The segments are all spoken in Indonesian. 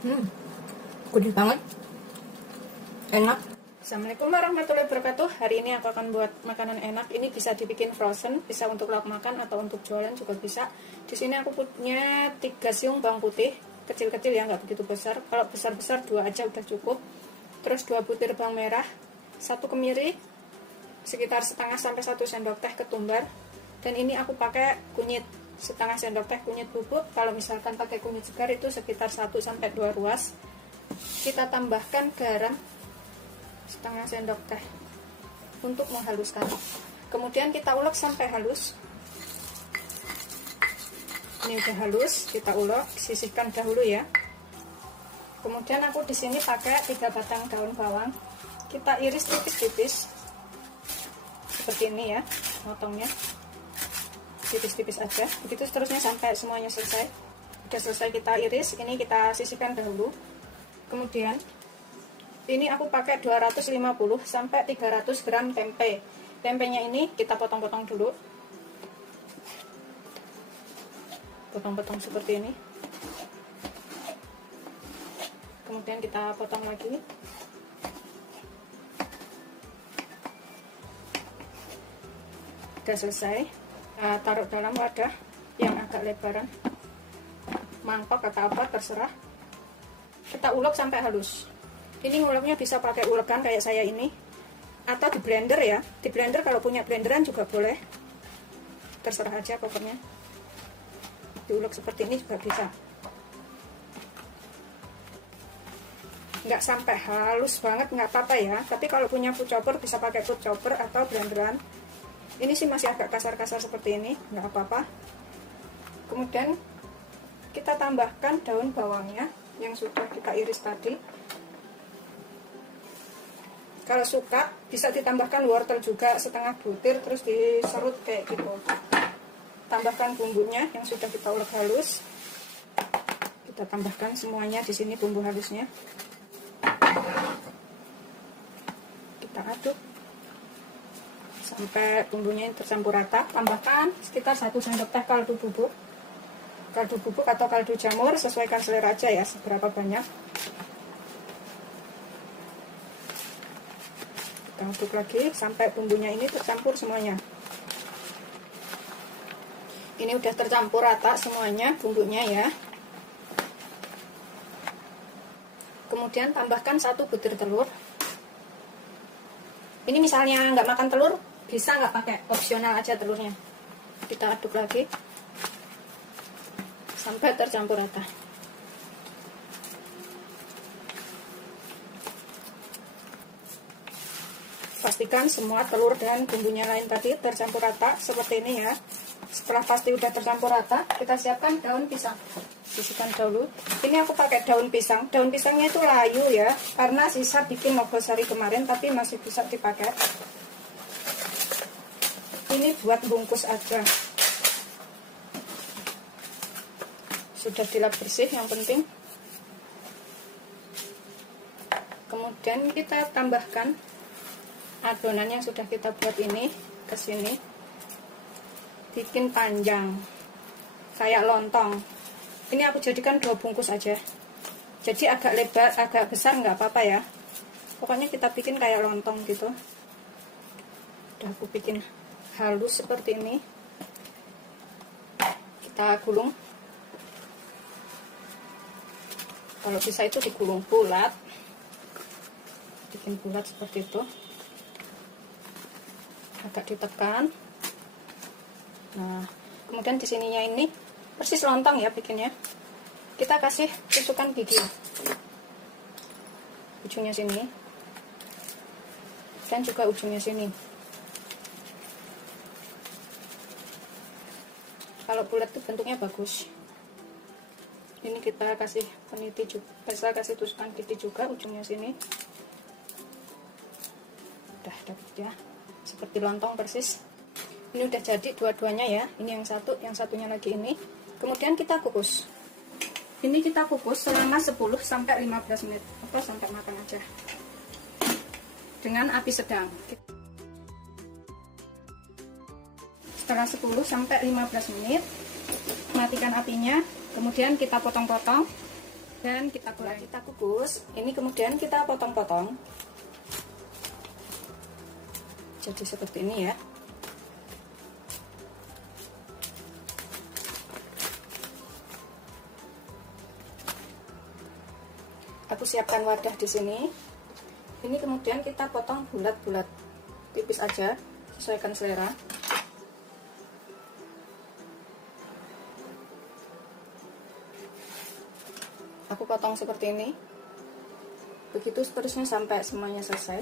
Gurih banget, enak. Assalamualaikum warahmatullahi wabarakatuh. Hari ini aku akan buat makanan enak. Ini bisa dibikin frozen, bisa untuk lauk makan atau untuk jualan juga bisa. Di sini aku punya 3 siung bawang putih, kecil-kecil ya, nggak begitu besar. Kalau besar-besar 2 aja udah cukup. Terus 2 butir bawang merah, 1 kemiri, sekitar setengah sampai 1 sendok teh ketumbar. Dan ini aku pakai kunyit, setengah sendok teh kunyit bubuk. Kalau misalkan pakai kunyit segar itu sekitar 1 sampai 2 ruas. Kita tambahkan garam setengah sendok teh untuk menghaluskan. Kemudian kita ulek sampai halus. Ini udah halus, kita ulek, sisihkan dahulu ya. Kemudian aku di sini pakai 3 batang daun bawang. Kita iris tipis-tipis seperti ini ya, potongnya tipis-tipis aja. Begitu seterusnya sampai semuanya selesai. Udah selesai kita iris, ini kita sisihkan dahulu. Kemudian ini aku pakai 250 sampai 300 gram tempe. Tempenya ini kita potong-potong dulu. Potong-potong seperti ini. Kemudian kita potong lagi. Sudah selesai. Nah, taruh dalam wadah yang agak lebaran, mangkok atau apa terserah. Kita ulek sampai halus. Ini nguleknya bisa pakai ulekan kayak saya ini, atau di blender ya. Di blender kalau punya blenderan juga boleh, terserah aja pokoknya. Diulek seperti ini juga bisa. Nggak sampai halus banget nggak apa-apa ya, tapi kalau punya food chopper bisa pakai food chopper atau blenderan. Ini sih masih agak kasar-kasar seperti ini, nggak apa-apa. Kemudian kita tambahkan daun bawangnya yang sudah kita iris tadi. Kalau suka bisa ditambahkan wortel juga setengah butir, terus diserut kayak gitu. Tambahkan bumbunya yang sudah kita ulek halus. Kita tambahkan semuanya di sini bumbu halusnya. Kita aduk sampai bumbunya tercampur rata. Tambahkan sekitar 1 sendok teh kaldu bubuk. Kaldu bubuk atau kaldu jamur, sesuaikan selera aja ya seberapa banyak. Kita aduk lagi sampai bumbunya ini tercampur semuanya. Ini udah tercampur rata semuanya bumbunya ya. Kemudian tambahkan 1 butir telur. Ini misalnya nggak makan telur, bisa nggak pakai, opsional aja telurnya. Kita aduk lagi sampai tercampur rata. Pastikan semua telur dan bumbunya lain tadi tercampur rata seperti ini ya. Setelah pasti udah tercampur rata, kita siapkan daun pisang. Sisihkan dahulu. Ini aku pakai daun pisang. Daun pisangnya itu layu ya, karena sisa bikin nogosari kemarin, tapi masih bisa dipakai. Ini buat bungkus aja. Sudah dilap bersih yang penting. Kemudian kita tambahkan adonan yang sudah kita buat ini ke sini. Bikin panjang kayak lontong. Ini aku jadikan 2 bungkus aja. Jadi agak lebar, agak besar nggak apa-apa ya. Pokoknya kita bikin kayak lontong gitu. Udah aku bikin halus seperti ini. Kita gulung. Kalau bisa itu digulung bulat. Bikin bulat seperti itu. Agak ditekan. Nah, kemudian di sininya ini persis lontong ya bikinnya. Kita kasih tusukan gigi ujungnya sini dan juga ujungnya sini. Kalau bulat tuh bentuknya bagus. Ini kita kasih peniti juga, bisa kasih tusukan gigi juga ujungnya sini. Udah dapet ya, seperti lontong persis. Ini udah jadi dua-duanya ya. Ini yang satu, yang satunya lagi ini. Kemudian kita kukus. Ini kita kukus selama 10 sampai 15 menit atau sampai matang aja. Dengan api sedang. Setelah 10 sampai 15 menit, matikan apinya. Kemudian kita potong-potong. dan kita goreng. Kita kukus. Ini kemudian kita potong-potong. Jadi seperti ini ya. Aku siapkan wadah di sini. Ini kemudian kita potong bulat-bulat, tipis aja, sesuaikan selera. Aku potong seperti ini. Begitu seterusnya sampai semuanya selesai.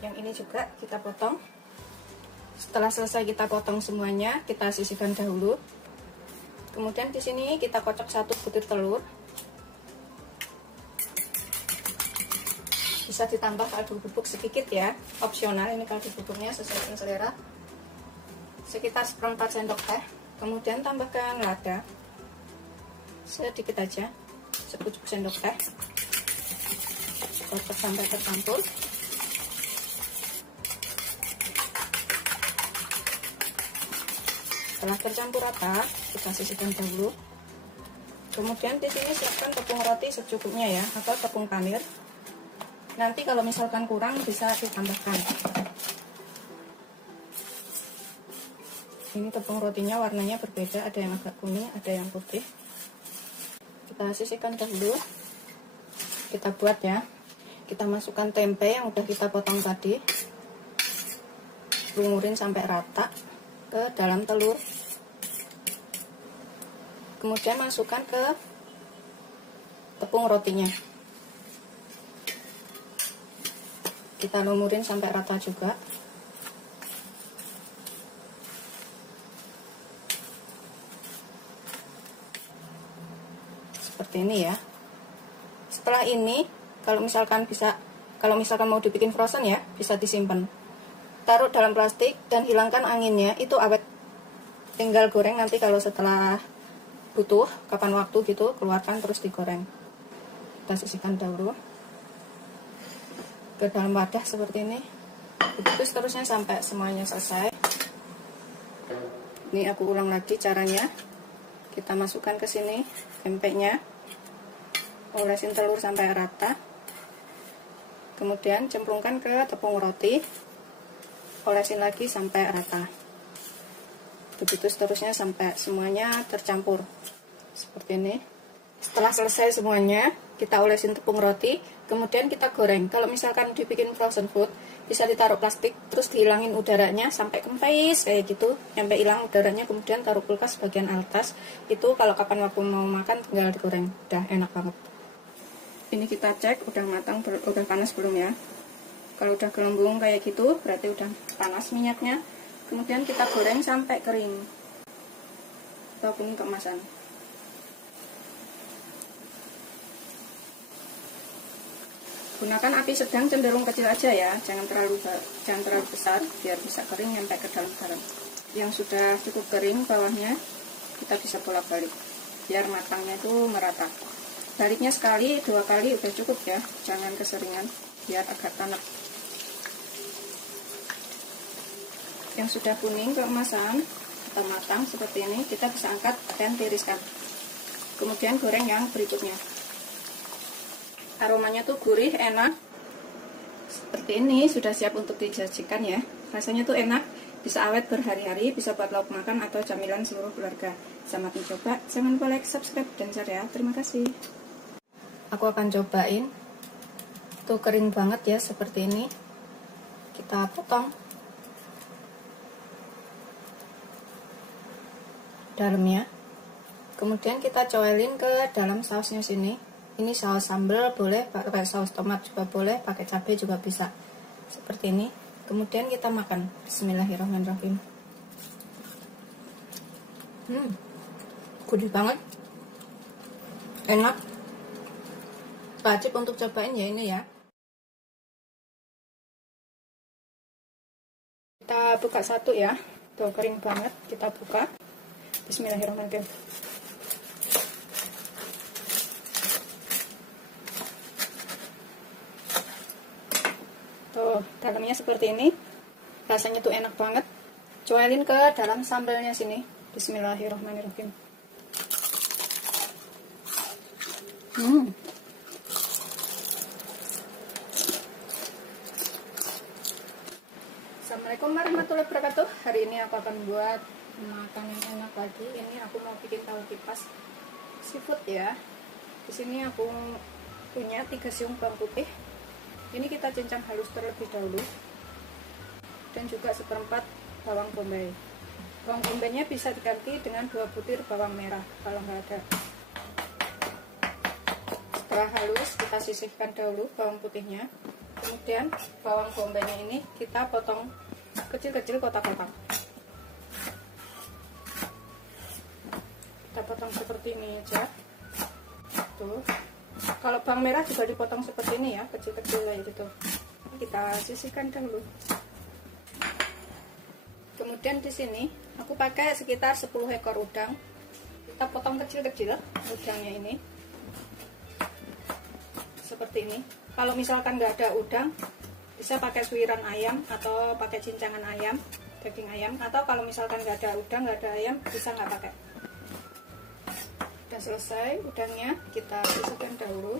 Yang ini juga kita potong. Setelah selesai kita potong semuanya, kita sisihkan dahulu. Kemudian di sini kita kocok 1 butir telur. Bisa ditambah kaldu bubuk sedikit ya, opsional. Ini kaldu bubuknya sesuai dengan selera. Sekitar 1/4 sendok teh. Kemudian tambahkan lada sedikit aja, 1 sendok teh. Kocok sampai tercampur. Setelah tercampur rata, kita sisihkan dahulu. Kemudian di sini siapkan tepung roti secukupnya ya, atau tepung panir. Nanti kalau misalkan kurang bisa ditambahkan. Ini tepung rotinya warnanya berbeda, ada yang agak kuning, ada yang putih. Kita sisihkan dahulu. Kita buat ya. Kita masukkan tempe yang udah kita potong tadi. Lumurin sampai rata ke dalam telur. Kemudian masukkan ke tepung rotinya. Kita lumurin sampai rata juga. Seperti ini ya. Setelah ini, kalau misalkan mau dibikin frozen ya, bisa disimpan. Taruh dalam plastik dan hilangkan anginnya, itu awet. Tinggal goreng nanti kalau setelah butuh, kapan waktu gitu, keluarkan terus digoreng. Kita sisihkan dahulu ke dalam wadah seperti ini. Begitu seterusnya sampai semuanya selesai. Ini aku ulang lagi caranya. Kita masukkan ke sini tempenya, olesin telur sampai rata, kemudian cemplungkan ke tepung roti, olesin lagi sampai rata. Begitu seterusnya sampai semuanya tercampur seperti ini. Setelah selesai semuanya, kita olesin tepung roti, kemudian kita goreng. Kalau misalkan dibikin frozen food, bisa ditaruh plastik, terus dihilangin udaranya sampai kempes kayak gitu, sampai hilang udaranya, kemudian taruh kulkas bagian atas. Itu kalau kapan waktu mau makan tinggal digoreng, udah enak banget. Ini kita cek udah matang, udah panas belum ya. Kalau udah gelembung kayak gitu, berarti udah panas minyaknya. Kemudian kita goreng sampai kering ataupun kemasan. Gunakan api sedang cenderung kecil aja ya, jangan terlalu besar, biar bisa kering sampai ke dalam-dalam. Yang sudah cukup kering bawahnya, kita bisa bolak-balik biar matangnya itu merata. Baliknya sekali, 2 kali udah cukup ya, jangan keseringan biar agak tanak. Yang sudah kuning keemasan atau matang seperti ini, kita bisa angkat dan tiriskan. Kemudian goreng yang berikutnya. Aromanya tuh gurih, enak. Seperti ini sudah siap untuk disajikan ya. Rasanya tuh enak, bisa awet berhari-hari, bisa buat lauk makan atau camilan seluruh keluarga. Selamat mencoba, jangan lupa like, subscribe, dan share ya. Terima kasih. Aku akan cobain. Tuh kering banget ya, seperti ini. Kita potong dalamnya. Kemudian kita coelin ke dalam sausnya sini. Ini saus sambal boleh, pakai saus tomat juga boleh, pakai cabai juga bisa. Seperti ini. Kemudian kita makan. Bismillahirrahmanirrahim. Gurih banget. Enak. Wajib untuk cobain ya ini ya. Kita buka satu ya. Tuh kering banget. Kita buka. Bismillahirrahmanirrahim. Tuh, dalamnya seperti ini. Rasanya tuh enak banget. cuelin ke dalam sambelnya sini. Bismillahirrahmanirrahim. Assalamualaikum warahmatullahi wabarakatuh. Hari ini aku akan buat makanan enak lagi. Ini aku mau bikin tahu kipas seafood ya. Di sini aku punya 3 siung bawang putih. Ini kita cincang halus terlebih dahulu. Dan juga seperempat bawang bombay. Bawang bombaynya bisa diganti dengan 2 butir bawang merah kalau nggak ada. Setelah halus, kita sisihkan dahulu bawang putihnya. Kemudian bawang bombaynya ini kita potong kecil-kecil kotak-kotak. Kita potong seperti ini aja. Tuh. Kalau bawang merah juga dipotong seperti ini ya, kecil-kecil kayak gitu. Kita sisihkan dahulu. Kemudian di sini aku pakai sekitar 10 ekor udang. Kita potong kecil-kecil udangnya ini. Seperti ini. Kalau misalkan nggak ada udang, bisa pakai suiran ayam atau pakai cincangan ayam, daging ayam. Atau kalau misalkan nggak ada udang, nggak ada ayam, bisa nggak pakai. Udah selesai udangnya, kita sisihkan dahulu.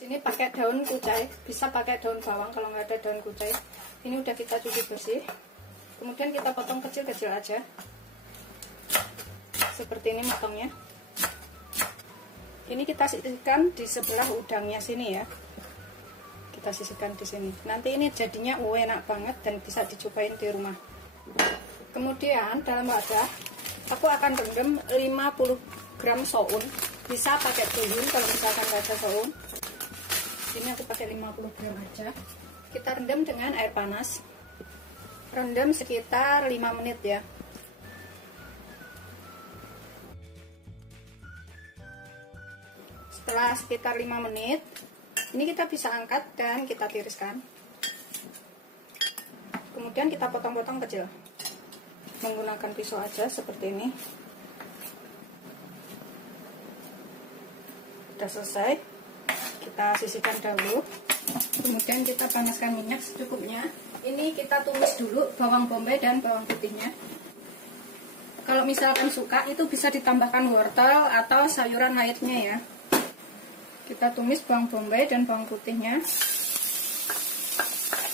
Ini pakai daun kucai, bisa pakai daun bawang kalau nggak ada daun kucai. Ini udah kita cuci bersih. Kemudian kita potong kecil-kecil aja. Seperti ini motongnya. Ini kita sisihkan di sebelah udangnya sini ya. Kita sisihkan di sini. Nanti ini jadinya enak banget dan bisa dicobain di rumah. Kemudian dalam wadah aku akan rendam 50 gram soun. Bisa pakai tuyul kalau misalkan nggak ada soun. Ini aku pakai 50 gram aja. Kita rendam dengan air panas. Rendam sekitar 5 menit ya. Setelah sekitar 5 menit, ini kita bisa angkat dan kita tiriskan. Kemudian kita potong-potong kecil. Menggunakan pisau aja seperti ini. Sudah selesai. Kita sisihkan dahulu. Kemudian kita panaskan minyak secukupnya. Ini kita tumis dulu bawang bombay dan bawang putihnya. Kalau misalkan suka itu bisa ditambahkan wortel atau sayuran lainnya ya. Kita tumis bawang bombay dan bawang putihnya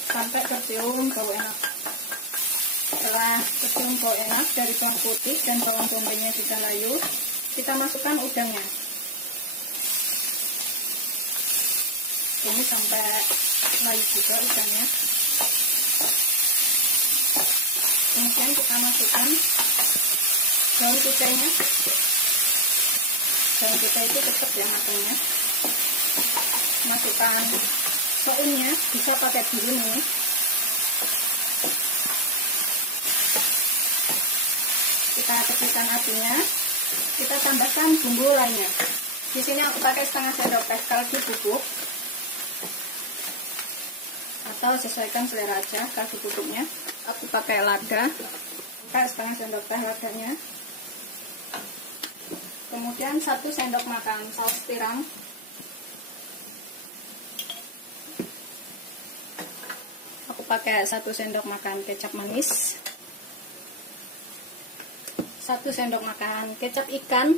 sampai tercium bau enak. Setelah tercium bau enak dari bawang putih dan bawang bombaynya sudah layu, kita masukkan udangnya. Ini sampai layu juga udangnya. Kemudian kita masukkan daun kucainya. Daun kucai itu tetap ya matangnya. Masukkan sounnya, bisa pakai bihun ini. Kita kecilkan apinya. Kita tambahkan bumbu lainnya. Di sini aku pakai setengah sendok teh kaldu bubuk. Atau sesuaikan selera aja kaldu bubuknya. Aku pakai lada. Pakai setengah sendok teh ladanya. Kemudian 1 sendok makan saus tiram. Aku pakai 1 sendok makan kecap manis. 1 sendok makan kecap ikan.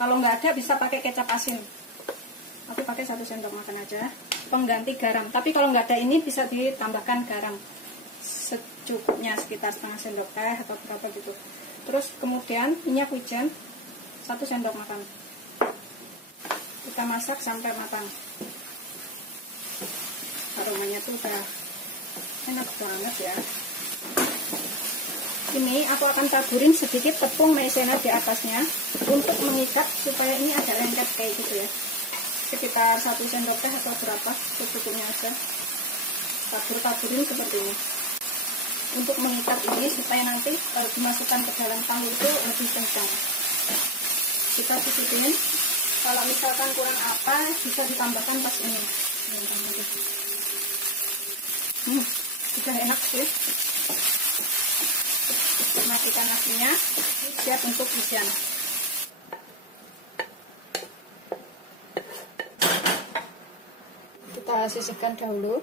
Kalau nggak ada bisa pakai kecap asin. Aku pakai 1 sendok makan aja. Pengganti garam. Tapi kalau nggak ada ini bisa ditambahkan garam secukupnya, sekitar setengah sendok teh atau berapa gitu. Terus kemudian minyak wijen 1 sendok makan. Kita masak sampai matang. Aromanya tuh udah enak banget ya. Ini aku akan taburin sedikit tepung maizena di atasnya untuk mengikat supaya ini ada lengket kayak gitu ya. Sekitar 1 sendok teh atau berapa, secukupnya aja. Tabur-taburin seperti ini. Untuk mengikat ini supaya nanti kalau dimasukkan ke dalam tahu itu lebih kencang. Kita cicipin. Kalau misalkan kurang apa bisa ditambahkan pas ini. Sudah enak sih. Matikan nasinya, siap untuk isian. Kita sisihkan dahulu.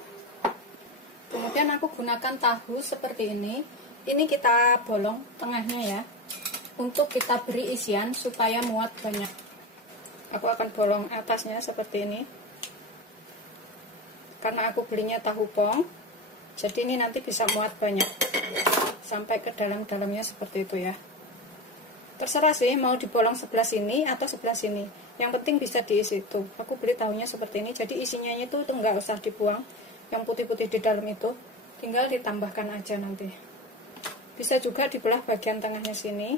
Kemudian aku gunakan tahu seperti ini. Ini kita bolong tengahnya ya, untuk kita beri isian supaya muat banyak. Aku akan bolong atasnya seperti ini. Karena aku belinya tahu pong, jadi ini nanti bisa muat banyak sampai ke dalam-dalamnya seperti itu ya. Terserah sih mau dibolong sebelah sini atau sebelah sini, yang penting bisa diisi itu. Aku beli tahunya seperti ini, jadi isinya itu nggak usah dibuang. Yang putih-putih di dalam itu tinggal ditambahkan aja nanti. Bisa juga dibelah bagian tengahnya sini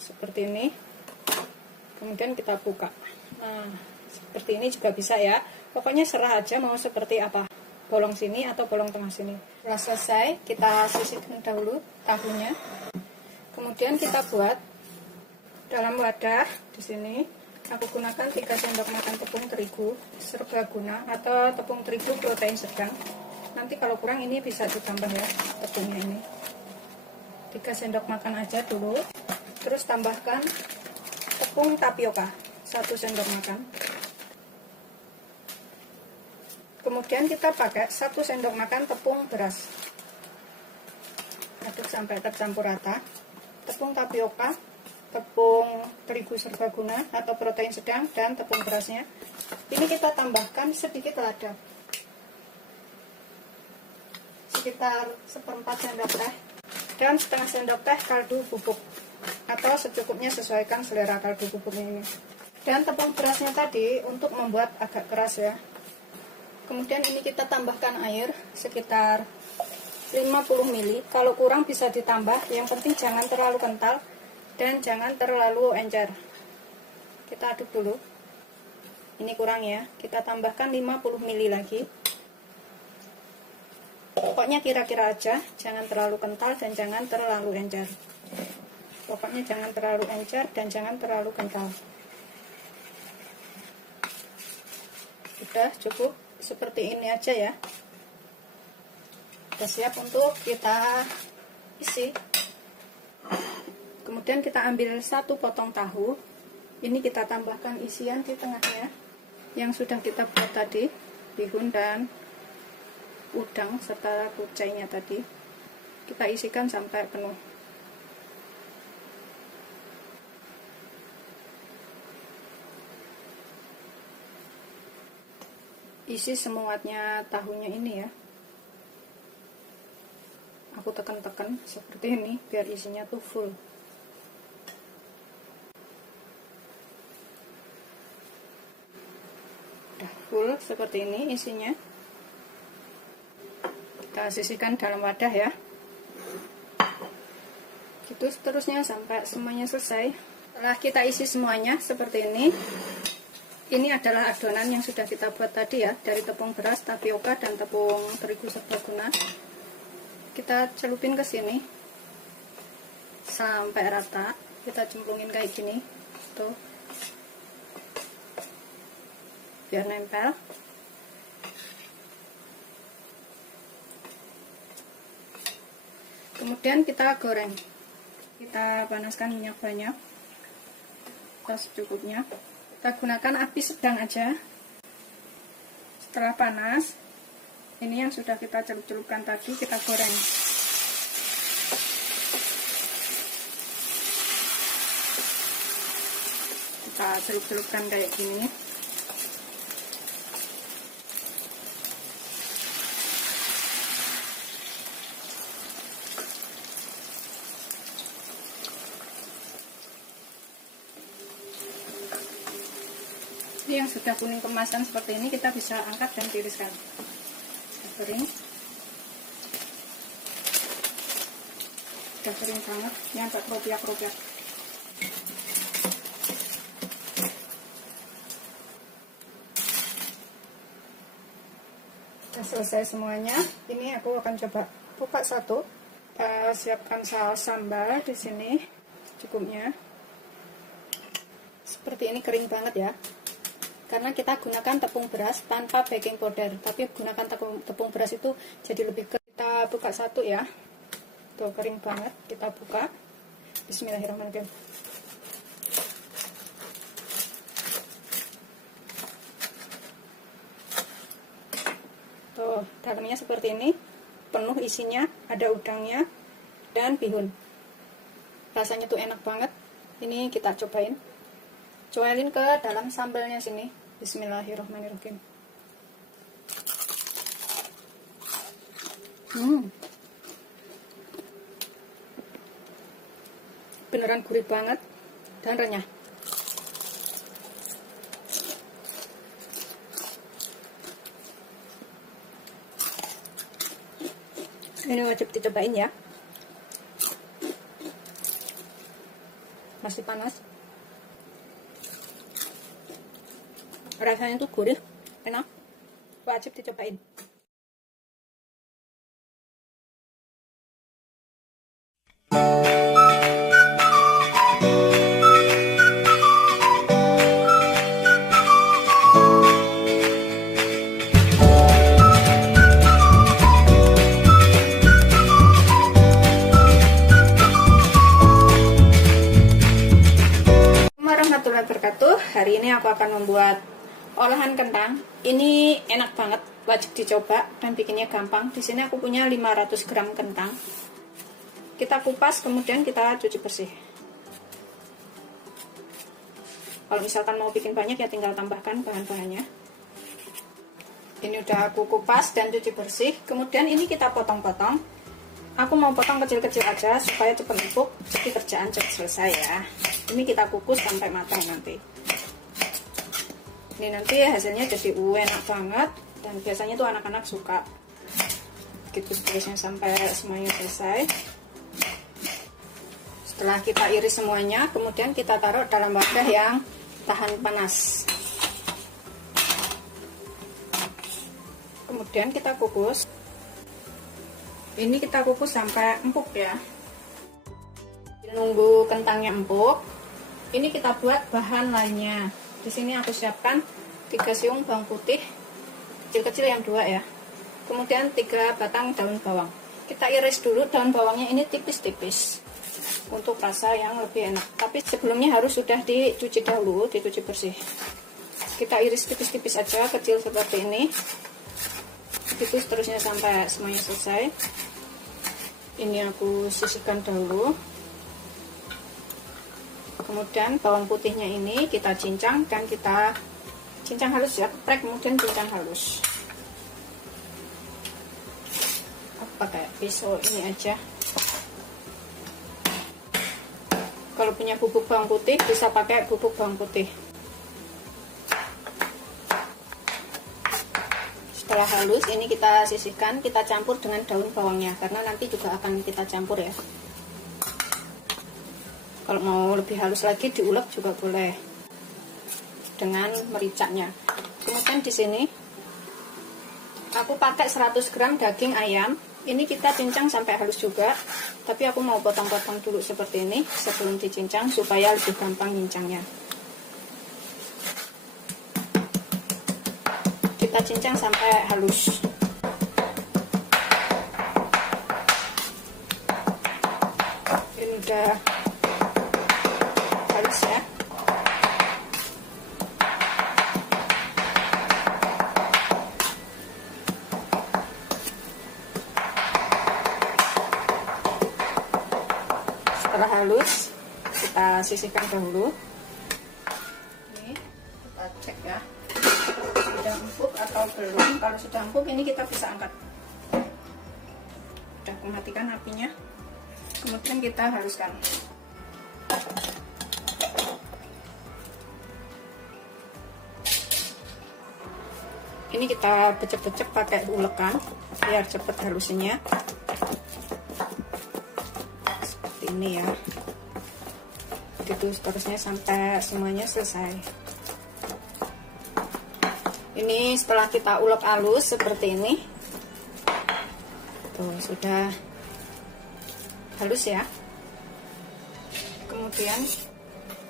seperti ini, kemudian kita buka. Nah, seperti ini juga bisa ya. Pokoknya serah aja mau seperti apa, bolong sini atau bolong tengah sini. Setelah selesai, kita sisihkan dahulu tahunya. Kemudian kita buat dalam wadah. Di sini aku gunakan 3 sendok makan tepung terigu serbaguna atau tepung terigu protein sedang. Nanti kalau kurang ini bisa ditambah ya tepungnya ini. 3 sendok makan aja dulu. Terus tambahkan tepung tapioka 1 sendok makan. Kemudian kita pakai 1 sendok makan tepung beras. Aduk sampai tercampur rata. Tepung tapioka, tepung terigu serbaguna atau protein sedang, dan tepung berasnya. Ini kita tambahkan sedikit lada, sekitar 1/4 sendok teh, dan setengah sendok teh kaldu bubuk atau secukupnya, sesuaikan selera kaldu bubuknya ini. Dan tepung berasnya tadi untuk membuat agak keras ya. Kemudian ini kita tambahkan air sekitar 50 ml, kalau kurang bisa ditambah, yang penting jangan terlalu kental dan jangan terlalu encer. Kita aduk dulu, ini kurang ya, kita tambahkan 50 ml lagi. Pokoknya kira-kira aja, jangan terlalu kental dan jangan terlalu encer. Pokoknya jangan terlalu encer dan jangan terlalu kental. Udah cukup seperti ini aja ya. Sudah siap untuk kita isi. Kemudian kita ambil 1 potong tahu. Ini kita tambahkan isian di tengahnya yang sudah kita buat tadi, bihun dan udang serta kucainya tadi. Kita isikan sampai penuh. Isi semuanya tahunya ini ya. Aku tekan-tekan seperti ini biar isinya tuh full. Udah full seperti ini isinya. Kita sisihkan dalam wadah ya. Gitu seterusnya sampai semuanya selesai. Setelah kita isi semuanya seperti ini. Ini adalah adonan yang sudah kita buat tadi ya, dari tepung beras, tapioka, dan tepung terigu serbaguna. Kita celupin ke sini sampai rata. Kita cemplungin kayak gini tuh, biar nempel. Kemudian kita goreng. Kita panaskan minyak banyak, kita secukupnya. Kita gunakan api sedang aja. Setelah panas, ini yang sudah kita celup-celupkan tadi kita goreng. Kita celup-celupkan kayak gini. Ini yang sudah kuning kemasan seperti ini kita bisa angkat dan tiriskan. Kering, udah kering banget, ini agak kerupiak-kerupiak. Sudah selesai semuanya. Ini aku akan coba buka satu. Kita siapkan saus sambal di sini cukupnya. Seperti ini, kering banget ya. Karena kita gunakan tepung beras tanpa baking powder, tapi gunakan tepung beras itu jadi lebih kering. Kita buka satu ya. Tuh kering banget, kita buka. Bismillahirrahmanirrahim. Tuh, Tuh, dalamnya seperti ini, penuh isinya, ada udangnya dan bihun. Rasanya tuh enak banget. Ini kita cobain. Cobain ke dalam sambalnya sini. Bismillahirrahmanirrahim. Beneran gurih banget dan renyah. Ini wajib dicobain ya. Masih panas. Rasanya tuh gurih, enak. Wajib dicobain. Warahmatullahi wabarakatuh. Hari ini aku akan membuat olahan kentang. Ini enak banget, wajib dicoba dan bikinnya gampang. Di sini aku punya 500 gram kentang. Kita kupas, kemudian kita cuci bersih. Kalau misalkan mau bikin banyak ya tinggal tambahkan bahan-bahannya. Ini udah aku kupas dan cuci bersih. Kemudian ini kita potong-potong. Aku mau potong kecil-kecil aja supaya cepat empuk, jadi kerjaan cepat selesai ya. Ini kita kukus sampai matang nanti. Ini nanti hasilnya jadi enak banget dan biasanya tuh anak-anak suka. Gitu terusnya sampai semuanya selesai. Setelah kita iris semuanya, kemudian kita taruh dalam wadah yang tahan panas. Kemudian kita kukus. Ini kita kukus sampai empuk ya. Nunggu kentangnya empuk. Ini kita buat bahan lainnya. Di sini aku siapkan 3 siung bawang putih, kecil-kecil yang 2 ya. Kemudian 3 batang daun bawang. Kita iris dulu daun bawangnya ini tipis-tipis untuk rasa yang lebih enak. Tapi sebelumnya harus sudah dicuci dahulu, dicuci bersih. Kita iris tipis-tipis aja, kecil seperti ini. Begitu seterusnya sampai semuanya selesai. Ini aku sisihkan dahulu. Kemudian bawang putihnya ini kita cincang dan kita cincang halus ya, geprek kemudian cincang halus. Pakai pisau ini aja. Kalau punya bubuk bawang putih bisa pakai bubuk bawang putih. Setelah halus ini kita sisihkan, kita campur dengan daun bawangnya karena nanti juga akan kita campur ya. Kalau mau lebih halus lagi diulek juga boleh dengan mericaknya. Kemudian di sini aku pakai 100 gram daging ayam. Ini kita cincang sampai halus juga, tapi aku mau potong-potong dulu seperti ini sebelum dicincang supaya lebih gampang cincangnya. Kita cincang sampai halus. Ini udah halus ya. Setelah halus kita sisihkan dahulu. Ini kita cek ya, sudah empuk atau belum. Kalau sudah empuk ini kita bisa angkat. Sudah aku matikan apinya, kemudian kita haluskan. Ini kita becek-becek pakai ulekan biar cepat halusnya. Seperti ini ya. Begitu seterusnya sampai semuanya selesai. Ini setelah kita ulek halus seperti ini. Tuh, sudah halus ya. Kemudian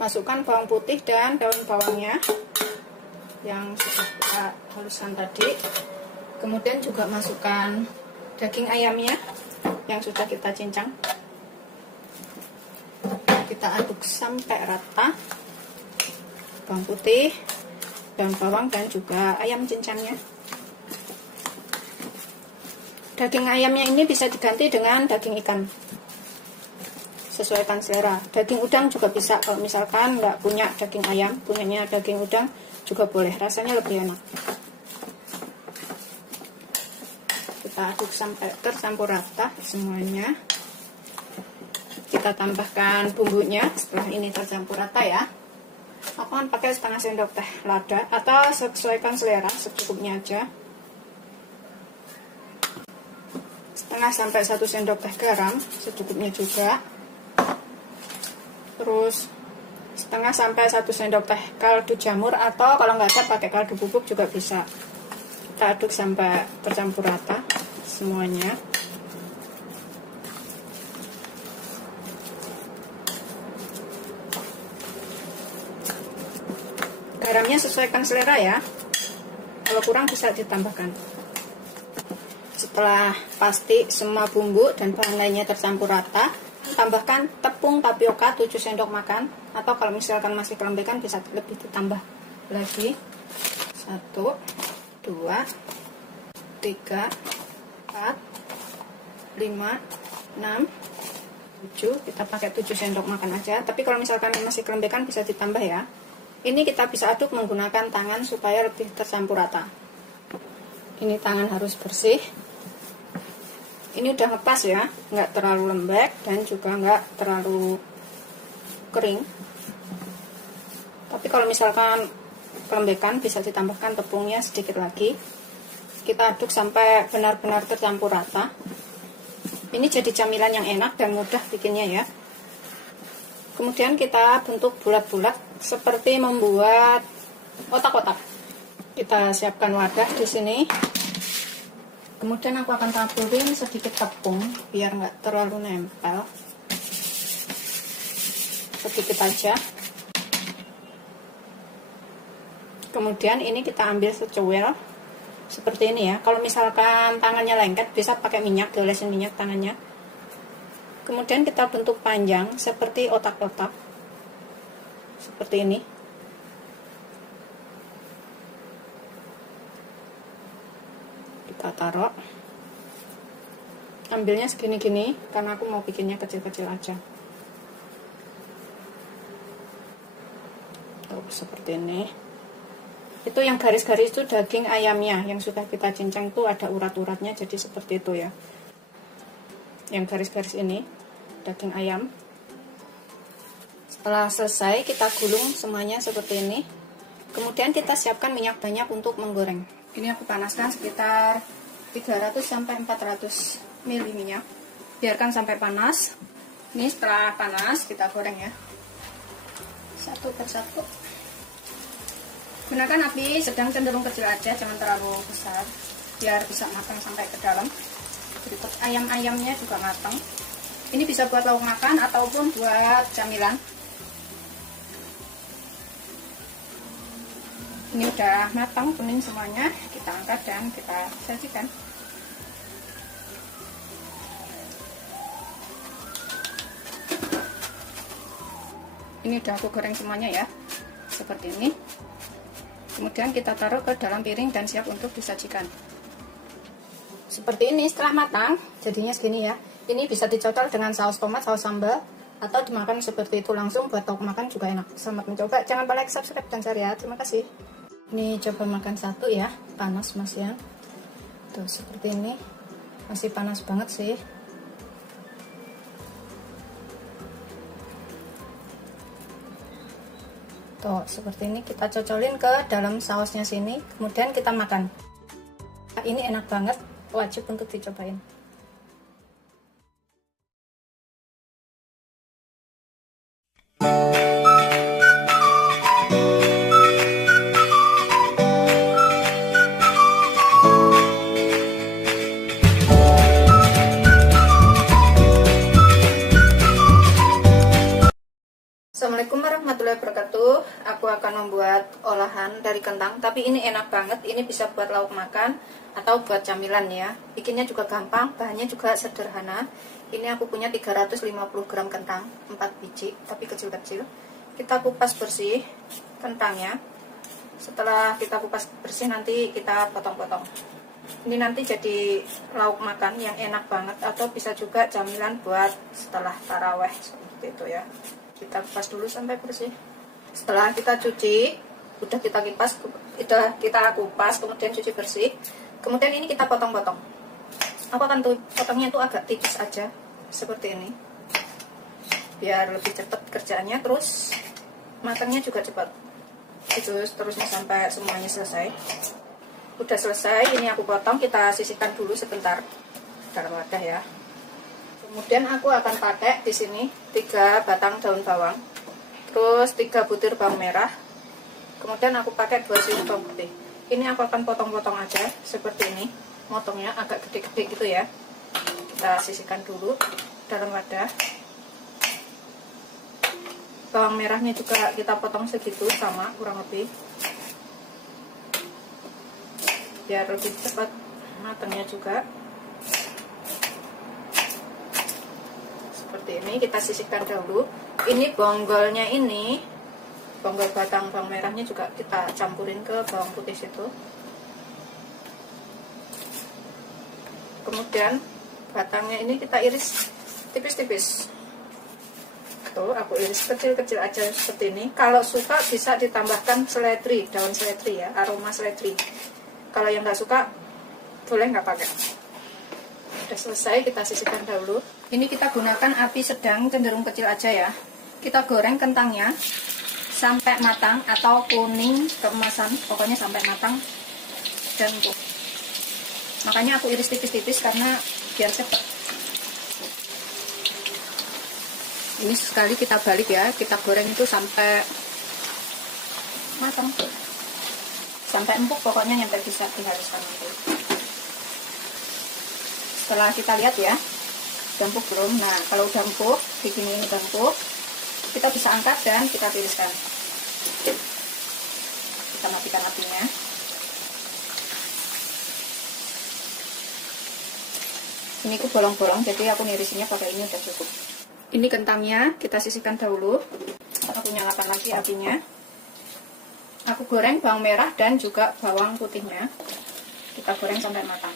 masukkan bawang putih dan daun bawangnya yang sudah kita haluskan tadi. Kemudian juga masukkan daging ayamnya yang sudah kita cincang. Kita aduk sampai rata bawang putih, daun bawang dan juga ayam cincangnya. Daging ayamnya ini bisa diganti dengan daging ikan, sesuaikan selera. Daging udang juga bisa, kalau misalkan nggak punya daging ayam, punyanya daging udang juga boleh, rasanya lebih enak. Kita aduk sampai tercampur rata semuanya. Kita tambahkan bumbunya setelah ini tercampur rata ya. Aku akan pakai setengah sendok teh lada atau sesuaikan selera, secukupnya aja. Setengah sampai 1 sendok teh garam, secukupnya juga. Terus setengah sampai 1 sendok teh kaldu jamur, atau kalau nggak ada pakai kaldu bubuk juga bisa. Kita aduk sampai tercampur rata semuanya. Garamnya sesuaikan selera ya, kalau kurang bisa ditambahkan. Setelah pasti semua bumbu dan bahan lainnya tercampur rata, tambahkan tepung tapioka 7 sendok makan, atau kalau misalkan masih kelembekan bisa lebih ditambah lagi. 1, 2, 3, 4, 5, 6, 7. Kita pakai 7 sendok makan aja, tapi kalau misalkan masih kelembekan bisa ditambah ya. Ini kita bisa aduk menggunakan tangan supaya lebih tercampur rata. Ini tangan harus bersih. Ini udah ngepas ya, nggak terlalu lembek dan juga nggak terlalu kering. Tapi kalau misalkan kelembekan bisa ditambahkan tepungnya sedikit lagi. Kita aduk sampai benar-benar tercampur rata. Ini jadi camilan yang enak dan mudah bikinnya ya. Kemudian kita bentuk bulat-bulat seperti membuat otak-otak. Kita siapkan wadah di sini. Kemudian aku akan taburin sedikit tepung biar nggak terlalu nempel. Sedikit aja. Kemudian ini kita ambil secuil seperti ini ya. Kalau misalkan tangannya lengket bisa pakai minyak, diolesin minyak tangannya. Kemudian kita bentuk panjang seperti otak-otak. Seperti ini. Kita taruh. Ambilnya segini-gini karena aku mau bikinnya kecil-kecil aja. Tuh, seperti ini. Itu yang garis-garis itu daging ayamnya, yang sudah kita cincang itu ada urat-uratnya, jadi seperti itu ya. Yang garis-garis ini daging ayam. Setelah selesai kita gulung semuanya seperti ini. Kemudian kita siapkan minyak banyak untuk menggoreng. Ini aku panaskan sekitar 300 sampai 400 ml minyak. Biarkan sampai panas. Ini setelah panas kita goreng ya. Satu persatu. Gunakan api sedang cenderung kecil aja, jangan terlalu besar, biar bisa matang sampai ke dalam. Berikut ayam-ayamnya juga matang. Ini bisa buat lauk makan ataupun buat camilan. Ini udah matang, kuning semuanya. Kita angkat dan kita sajikan. Ini udah aku goreng semuanya ya, seperti ini. Kemudian kita taruh ke dalam piring dan siap untuk disajikan. Seperti ini setelah matang, jadinya segini ya. Ini bisa dicocol dengan saus tomat, saus sambal, atau dimakan seperti itu langsung buat lauk makan juga enak. Selamat mencoba, jangan lupa like, subscribe, dan share ya. Terima kasih. Ini coba makan satu ya, panas Mas ya. Tuh seperti ini, masih panas banget sih. Tuh seperti ini, kita cocolin ke dalam sausnya sini, kemudian kita makan. Ini enak banget, wajib untuk dicobain. Assalamualaikum warahmatullahi wabarakatuh. Aku akan membuat olahan dari kentang, tapi ini enak banget. Ini bisa buat lauk makan atau buat camilan ya. Bikinnya juga gampang, bahannya juga sederhana. Ini aku punya 350 gram kentang, 4 biji, tapi kecil-kecil. Kita kupas bersih kentangnya. Setelah kita kupas bersih nanti kita potong-potong. Ini nanti jadi lauk makan yang enak banget, atau bisa juga camilan buat setelah taraweh seperti itu ya. Kita kupas dulu sampai bersih. Setelah kita cuci, udah kita kupas, kemudian cuci bersih. Kemudian ini kita potong-potong. Aku akan potongnya tuh agak tipis aja, seperti ini. Biar lebih cepat kerjaannya, terus makannya juga cepat. Itu terusnya sampai semuanya selesai. Udah selesai, ini aku potong, kita sisihkan dulu sebentar dalam wadah ya. Kemudian aku akan pakai di sini 3 batang daun bawang, terus 3 butir bawang merah. Kemudian aku pakai 2 siung bawang putih. Ini aku akan potong-potong aja seperti ini, motongnya agak gede-gede gitu ya. Kita sisihkan dulu dalam wadah. Bawang merahnya juga kita potong segitu sama, kurang lebih, biar lebih cepat matangnya juga. Seperti ini, kita sisihkan dahulu. Ini bonggolnya, ini bonggol batang bawang merahnya juga kita campurin ke bawang putih situ. Kemudian batangnya ini kita iris tipis-tipis. Tuh, aku iris kecil-kecil aja seperti ini. Kalau suka bisa ditambahkan seledri, daun seledri ya, aroma seledri. Kalau yang nggak suka, boleh nggak pakai. Udah selesai, kita sisihkan dahulu. Ini kita gunakan api sedang, cenderung kecil aja ya. Kita goreng kentangnya sampai matang atau kuning keemasan, pokoknya sampai matang dan empuk. Makanya aku iris tipis-tipis karena biar cepat. Ini sekali kita balik ya, kita goreng itu sampai matang, sampai empuk, pokoknya nyampe bisa dihaluskan nanti. Setelah kita lihat ya, udah empuk belum? Nah, kalau udah empuk, begini udah empuk, kita bisa angkat dan kita tiriskan. Kita matikan apinya. Ini aku bolong-bolong, jadi aku nirisinya pakai ini udah cukup. Ini kentangnya kita sisihkan dahulu. Aku nyalakan lagi apinya. Aku goreng bawang merah dan juga bawang putihnya. Kita goreng sampai matang.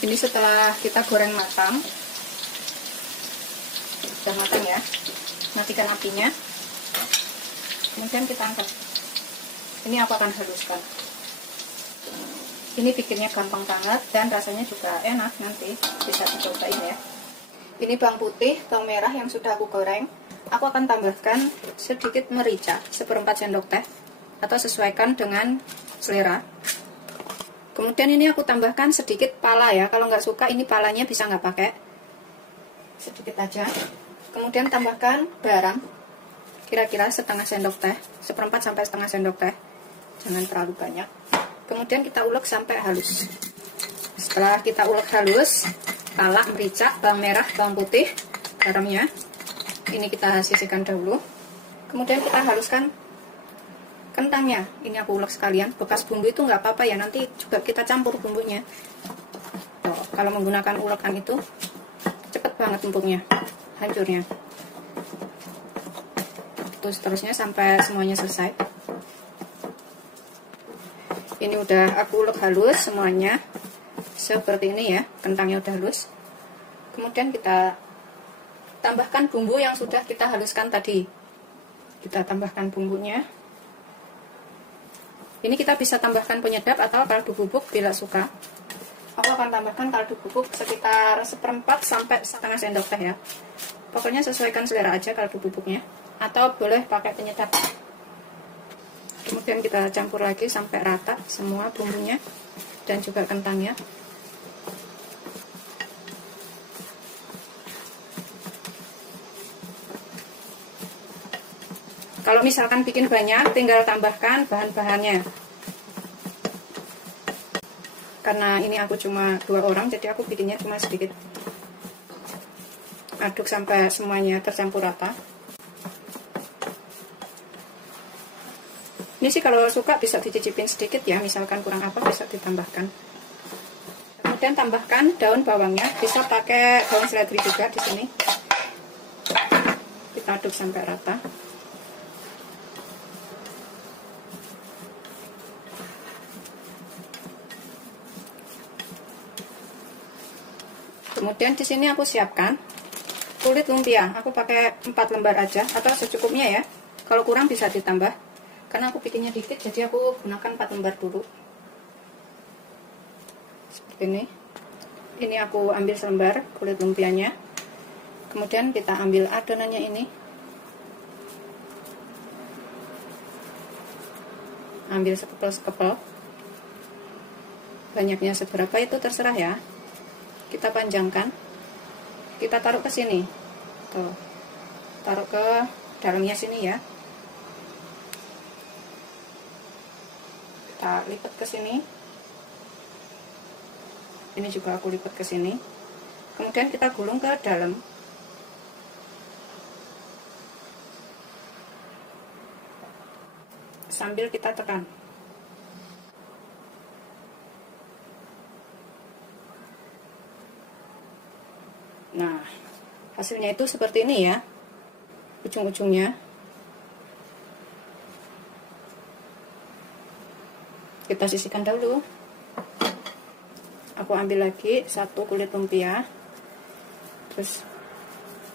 Ini setelah kita goreng matang, sudah matang ya. Matikan apinya. Kemudian kita angkat. Ini aku akan haluskan. Ini bikinnya gampang banget dan rasanya juga enak, nanti bisa dicobain ya. Ini bawang putih, bawang merah yang sudah aku goreng. Aku akan tambahkan sedikit merica, 1/4 sendok teh, atau sesuaikan dengan selera. Kemudian ini aku tambahkan sedikit pala ya. Kalau nggak suka ini palanya bisa nggak pakai, sedikit aja. Kemudian tambahkan garam, kira-kira setengah sendok teh, 1/4 sampai setengah sendok teh, jangan terlalu banyak. Kemudian kita ulek sampai halus. Setelah kita ulek halus, pala, merica, bawang merah, bawang putih, garamnya, ini kita sisihkan dahulu. Kemudian kita haluskan kentangnya. Ini aku ulek sekalian. Bekas bumbu itu nggak apa-apa ya, nanti juga kita campur bumbunya. Tuh, kalau menggunakan ulekan itu cepet banget empuknya, hancurnya. Terus seterusnya sampai semuanya selesai. Ini udah aku ulek halus semuanya, seperti ini ya, kentangnya udah halus. Kemudian kita tambahkan bumbu yang sudah kita haluskan tadi. Kita tambahkan bumbunya. Ini kita bisa tambahkan penyedap atau kaldu bubuk bila suka. Aku akan tambahkan kaldu bubuk sekitar 1/4 sampai setengah sendok teh ya. Pokoknya sesuaikan selera aja kaldu bubuknya, atau boleh pakai penyedap. Kemudian kita campur lagi sampai rata semua bumbunya dan juga kentangnya. Kalau misalkan bikin banyak, tinggal tambahkan bahan-bahannya. Karena ini aku cuma 2 orang, jadi aku bikinnya cuma sedikit. Aduk sampai semuanya tercampur rata. Ini sih kalau suka bisa dicicipin sedikit ya, misalkan kurang apa bisa ditambahkan. Kemudian tambahkan daun bawangnya, bisa pakai daun seledri juga di sini. Kita aduk sampai rata. Kemudian di sini aku siapkan kulit lumpia. Aku pakai 4 lembar aja atau secukupnya ya. Kalau kurang bisa ditambah. Karena aku bikinnya dikit, jadi aku gunakan 4 lembar dulu. Seperti ini. Ini aku ambil selembar kulit lumpianya. Kemudian kita ambil adonannya ini. Ambil sekepel-sekepel. Banyaknya seberapa itu terserah ya. Kita panjangkan. Kita taruh ke sini. Tuh. Taruh ke dalamnya sini ya. Kita lipat ke sini. Ini juga aku lipat ke sini. Kemudian kita gulung ke dalam. Sambil kita tekan. Nah, hasilnya itu seperti ini ya, ujung-ujungnya. Kita sisihkan dahulu. Aku ambil lagi satu kulit lumpia, terus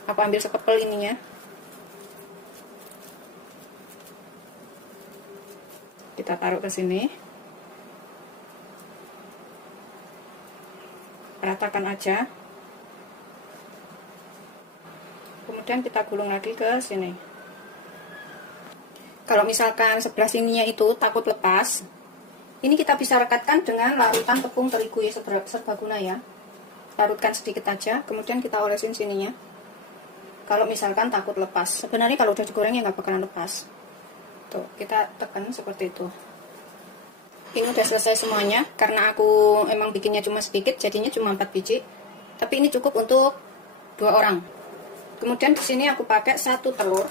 aku ambil sekepel ininya. Kita taruh ke sini, ratakan aja. Kemudian kita gulung lagi ke sini. Kalau misalkan sebelah sininya itu takut lepas, ini kita bisa rekatkan dengan larutan tepung terigu ya, serbaguna ya. Larutkan sedikit aja, kemudian kita olesin sininya. Kalau misalkan takut lepas, sebenarnya kalau udah digoreng ya nggak bakalan lepas. Tuh, kita tekan seperti itu. Ini udah selesai semuanya. Karena aku emang bikinnya cuma sedikit, jadinya cuma 4 biji. Tapi ini cukup untuk 2 orang. Kemudian di sini aku pakai 1 telur.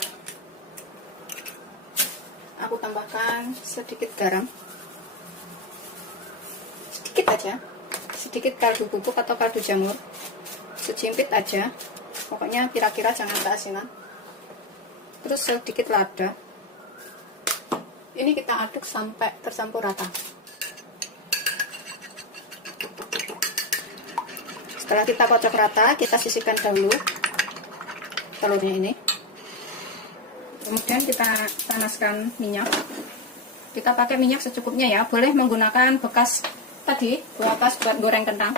Aku tambahkan sedikit garam. Sedikit aja. Sedikit kaldu bubuk atau kaldu jamur. Sejimpit aja. Pokoknya kira-kira jangan keasinan. Terus sedikit lada. Ini kita aduk sampai tercampur rata. Setelah kita kocok rata, kita sisihkan dahulu telurnya ini. Kemudian kita panaskan minyak. Kita pakai minyak secukupnya ya. Boleh menggunakan bekas tadi, bekas buat goreng kentang.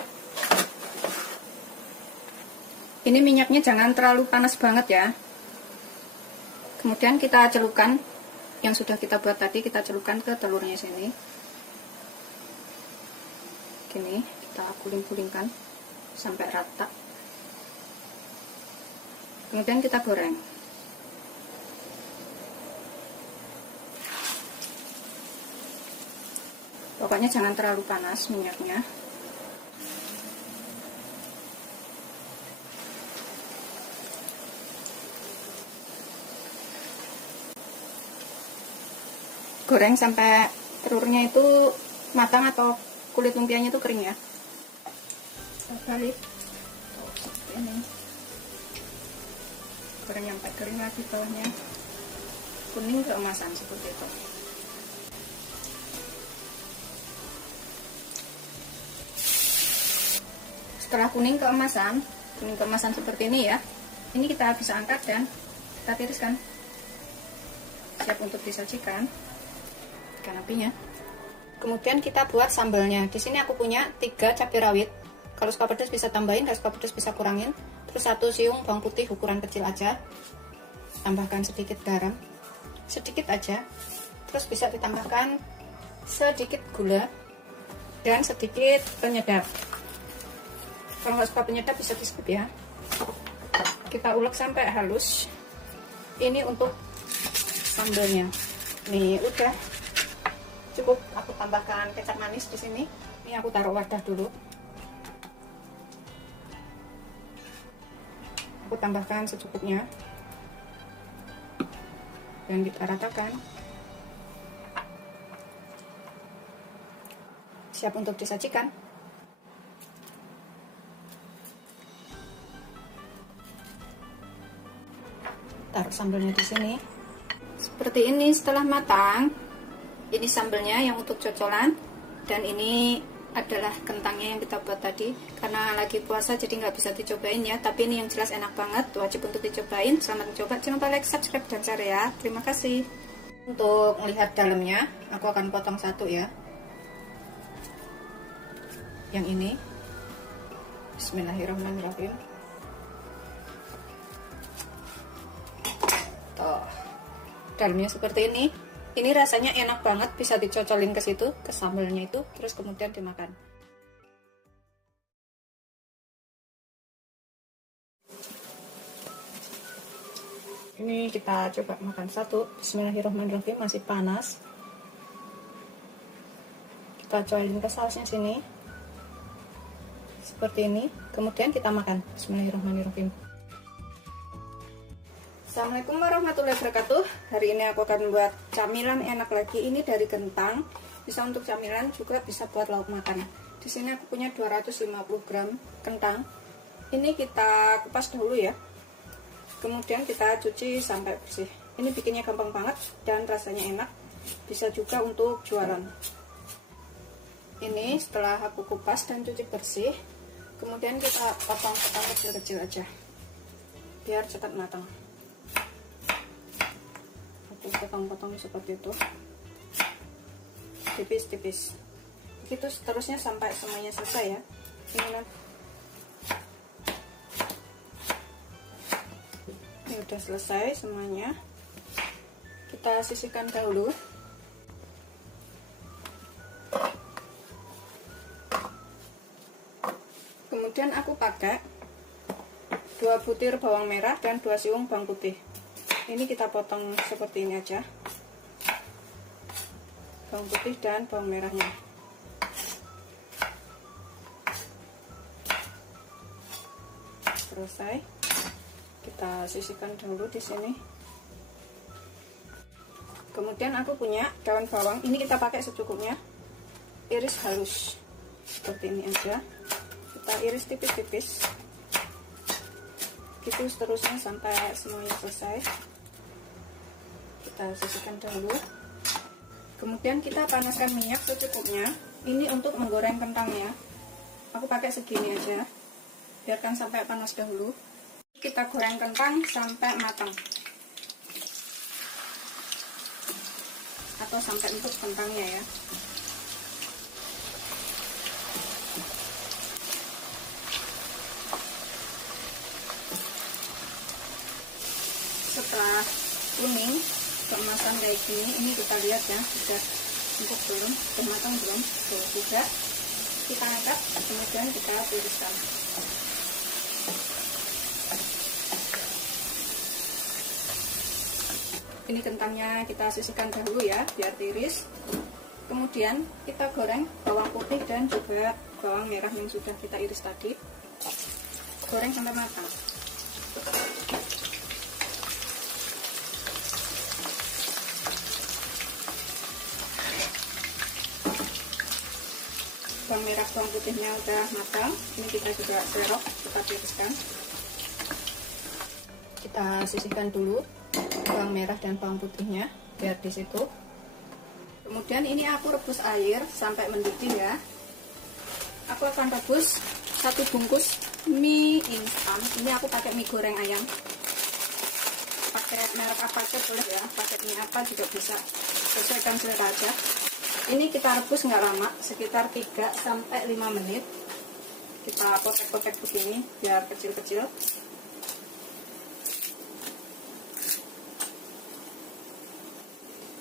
Ini minyaknya jangan terlalu panas banget ya. Kemudian kita celupkan yang sudah kita buat tadi, kita celupkan ke telurnya sini. Gini, kita guling-gulingkan sampai rata. Kemudian kita goreng. Pokoknya jangan terlalu panas minyaknya. Goreng sampai telurnya itu matang atau kulit lumpianya itu kering ya. Kita balik. Seperti ini. Goreng sampai kering lagi bawahnya. Kuning keemasan seperti itu. Setelah kuning keemasan seperti ini ya. Ini kita bisa angkat dan kita tiriskan. Siap untuk disajikan. Apinya. Kemudian kita buat sambalnya. Di sini aku punya 3 cabai rawit. Kalau suka pedas bisa tambahin, kalau suka pedas bisa kurangin. Terus 1 siung bawang putih ukuran kecil aja. Tambahkan sedikit garam, sedikit aja. Terus bisa ditambahkan sedikit gula dan sedikit penyedap. Kalau nggak suka penyedap bisa di skip ya. Kita ulek sampai halus. Ini untuk sambalnya. Nih udah. Cukup aku tambahkan kecap manis di sini. Ini aku taruh wadah dulu. Aku tambahkan secukupnya. Dan kita ratakan. Siap untuk disajikan. Taruh sambalnya di sini. Seperti ini setelah matang. Ini sambelnya yang untuk cocolan, dan ini adalah kentangnya yang kita buat tadi. Karena lagi puasa jadi nggak bisa dicobain ya, tapi ini yang jelas enak banget, wajib untuk dicobain. Selamat mencoba, jangan lupa like, subscribe, dan share ya. Terima kasih. Untuk melihat dalamnya, aku akan potong satu ya. Yang ini. Bismillahirrahmanirrahim. Tuh, dalamnya seperti ini. Ini rasanya enak banget, bisa dicocolin ke situ, ke sambelnya itu, terus kemudian dimakan. Ini kita coba makan satu. Bismillahirrahmanirrahim, masih panas. Kita cocolin ke sausnya sini. Seperti ini. Kemudian kita makan. Bismillahirrahmanirrahim. Assalamualaikum warahmatullahi wabarakatuh. Hari ini aku akan buat camilan enak lagi. Ini dari kentang. Bisa untuk camilan, juga bisa buat lauk makan. Di sini aku punya 250 gram kentang. Ini kita kupas dulu ya. Kemudian kita cuci sampai bersih. Ini bikinnya gampang banget dan rasanya enak. Bisa juga untuk jualan. Ini setelah aku kupas dan cuci bersih, kemudian kita potong-potong kecil-kecil aja, biar cepat matang. Potong-potong seperti itu, tipis-tipis. Begitu seterusnya sampai semuanya selesai ya. Ini udah selesai semuanya. Kita sisihkan dahulu. Kemudian aku pakai 2 butir bawang merah dan 2 siung bawang putih. Ini kita potong seperti ini aja, bawang putih dan bawang merahnya. Selesai, kita sisihkan dulu di sini. Kemudian aku punya daun bawang, ini kita pakai secukupnya, iris halus seperti ini aja. Kita iris tipis-tipis. Gitu seterusnya sampai semuanya selesai. Kita sisihkan dahulu. Kemudian kita panaskan minyak secukupnya. Ini untuk menggoreng kentangnya. Aku pakai segini aja. Biarkan sampai panas dahulu. Kita goreng kentang sampai matang. Atau sampai empuk kentangnya ya. Setelah kuning keemasan kayak gini, ini kita lihat ya, sudah empuk belum, sudah matang belum. Sudah, kita angkat, kemudian kita tiriskan. Ini kentangnya kita sisihkan dahulu ya, biar tiris. Kemudian kita goreng bawang putih dan juga bawang merah yang sudah kita iris tadi. Goreng sampai matang. Bawang merah bawang putihnya udah matang. Ini kita juga serok, kita tiriskan. Kita sisihkan dulu bawang merah dan bawang putihnya biar di situ. Kemudian ini aku rebus air sampai mendidih ya. Aku akan rebus 1 bungkus mie instan. Ini aku pakai mie goreng ayam. Pakai merek apa aja boleh ya, pakai mie apa juga bisa, sesuaikan selera aja. Ini kita rebus nggak lama, sekitar 3-5 menit. Kita potek-potek begini biar kecil-kecil.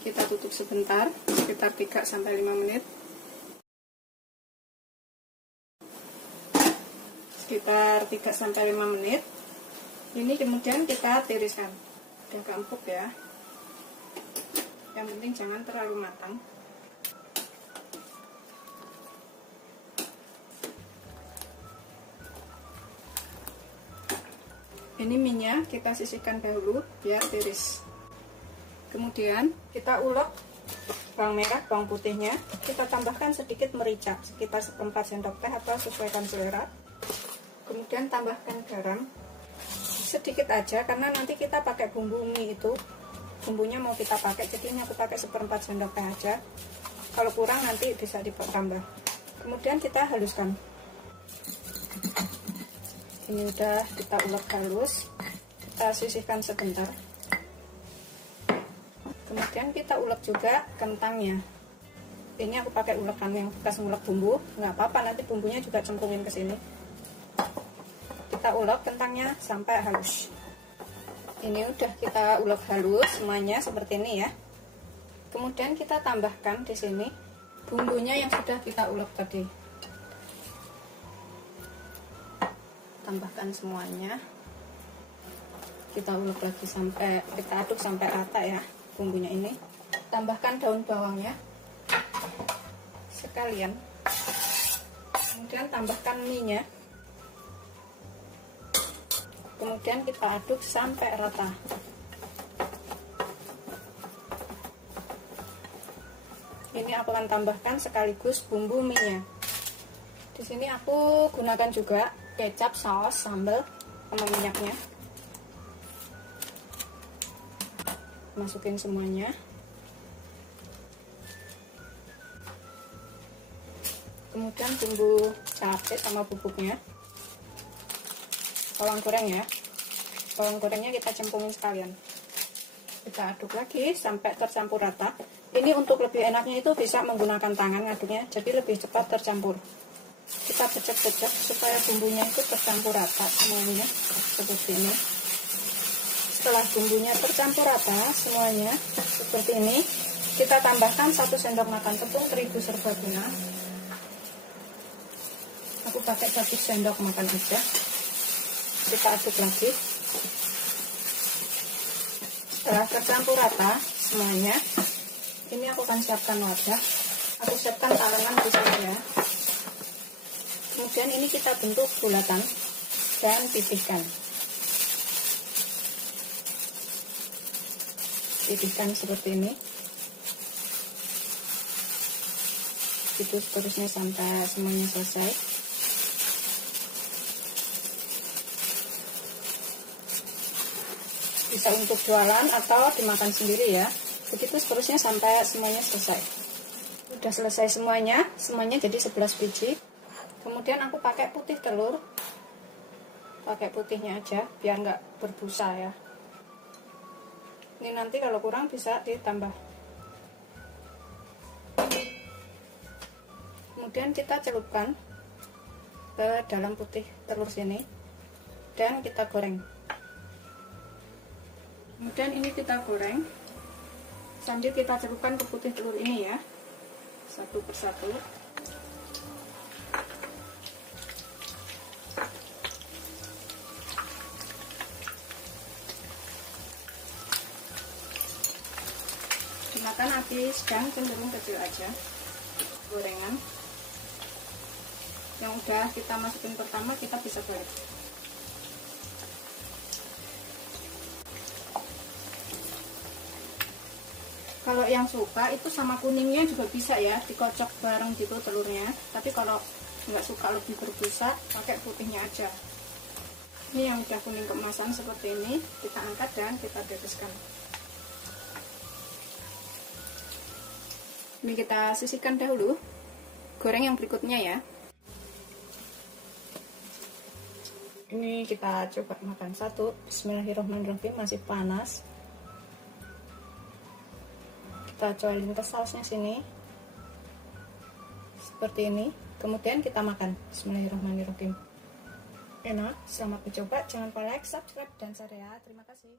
Kita tutup sebentar, sekitar 3-5 menit. Sekitar 3-5 menit. Ini kemudian kita tiriskan. Agak empuk ya. Yang penting jangan terlalu matang. Ini minyak kita sisihkan dahulu biar tiris. Kemudian kita ulek bawang merah, bawang putihnya. Kita tambahkan sedikit merica, sekitar 1/4 sendok teh atau sesuaikan selera. Kemudian tambahkan garam sedikit aja, karena nanti kita pakai bumbu mie itu. Bumbunya mau kita pakai, jadi ini aku pakai 1/4 sendok teh aja. Kalau kurang nanti bisa ditambah. Kemudian kita haluskan. Ini udah kita ulek halus, kita sisihkan sebentar. Kemudian kita ulek juga kentangnya. Ini aku pakai ulekan yang bekas ngulek bumbu, nggak apa-apa, nanti bumbunya juga cemplungin ke sini. Kita ulek kentangnya sampai halus. Ini udah kita ulek halus semuanya seperti ini ya. Kemudian kita tambahkan di sini bumbunya yang sudah kita ulek tadi. Tambahkan semuanya. Kita ulek lagi sampai kita aduk sampai rata ya bumbunya ini. Tambahkan daun bawangnya sekalian. Kemudian tambahkan mie-nya. Kemudian kita aduk sampai rata. Ini aku akan tambahkan sekaligus bumbu mie-nya. Di sini aku gunakan juga kecap, saus, sambal, sama minyaknya. Masukin semuanya. Kemudian bumbu cabai sama bubuknya. Bawang goreng ya. Bawang gorengnya kita cemplungin sekalian. Kita aduk lagi sampai tercampur rata. Ini untuk lebih enaknya itu bisa menggunakan tangan ngaduknya, jadi lebih cepat tercampur. Kita pecah-pecah supaya bumbunya itu tercampur rata semuanya seperti ini. Setelah bumbunya tercampur rata semuanya seperti ini, kita tambahkan 1 sendok makan tepung terigu serbaguna. Aku pakai 1 sendok makan aja. Kita aduk lagi. Setelah tercampur rata semuanya, ini aku akan siapkan wadah. Aku siapkan talenan di sini ya. Kemudian ini kita bentuk bulatan dan pipihkan. Pipihkan seperti ini. Itu seterusnya sampai semuanya selesai. Bisa untuk jualan atau dimakan sendiri ya. Begitu seterusnya sampai semuanya selesai. Udah selesai semuanya jadi 11 biji. Kemudian aku pakai putih telur. Pakai putihnya aja biar nggak berbusa ya. Ini nanti kalau kurang bisa ditambah. Kemudian kita celupkan ke dalam putih telur sini dan kita goreng. Kemudian ini kita goreng sambil kita celupkan ke putih telur ini ya, satu persatu. Gunakan api sedang cenderung kecil aja gorengan. Yang udah kita masukin pertama kita bisa balik. Kalau yang suka itu sama kuningnya juga bisa ya, dikocok bareng gitu telurnya. Tapi kalau nggak suka lebih berbusa, pakai putihnya aja. Ini yang udah kuning keemasan seperti ini, kita angkat dan kita tiriskan. Ini kita sisihkan dahulu. Goreng yang berikutnya ya. Ini kita coba makan satu. Bismillahirrahmanirrahim, masih panas. Kita colin ke sausnya sini seperti ini, kemudian kita makan. Bismillahirrahmanirrahim. Enak, selamat mencoba. Jangan lupa like, subscribe, dan share ya. Terima kasih.